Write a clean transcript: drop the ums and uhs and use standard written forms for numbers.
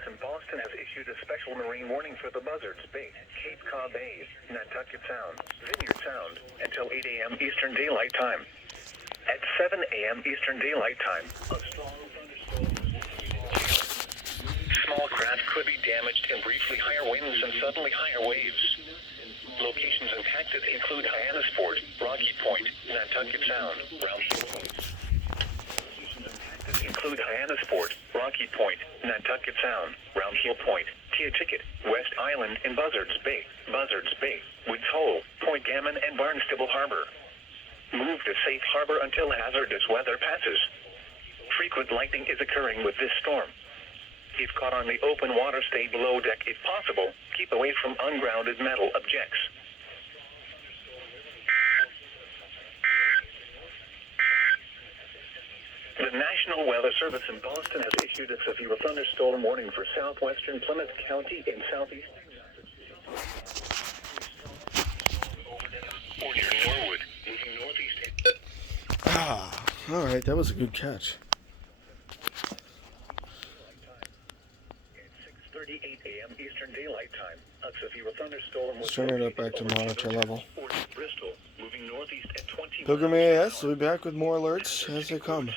Service in Boston has issued a special marine warning for the Buzzards Bay, Cape Cod Bay, Nantucket Sound, Vineyard Sound, until 8 a.m. Eastern Daylight Time. At 7 a.m. Eastern Daylight Time, a strong thunderstorm small craft could be damaged in briefly higher winds and suddenly higher waves. Locations impacted include Hyannisport, Rocky Point, Nantucket Sound, Round Hill Point. Include Hyannisport, Rocky Point, Nantucket Sound, Round Hill Point, Teaticket, West Island, and Buzzards Bay, Woods Hole, Point Gammon, and Barnstable Harbor. Move to safe harbor until hazardous weather passes. Frequent lightning is occurring with this storm. If caught on the open water, stay below deck if possible. Keep away from ungrounded metal objects. The National Weather Service in Boston has issued a severe thunderstorm warning for southwestern Plymouth County and southeast or near Norwood, moving northeast. All right, that was a good catch. At 6:38 a.m. Eastern Daylight Time, a severe thunderstorm was Let's turn it up back to monitor level. Bristol, moving northeast at 20 Pilgrim EAS will be back with more alerts as they come.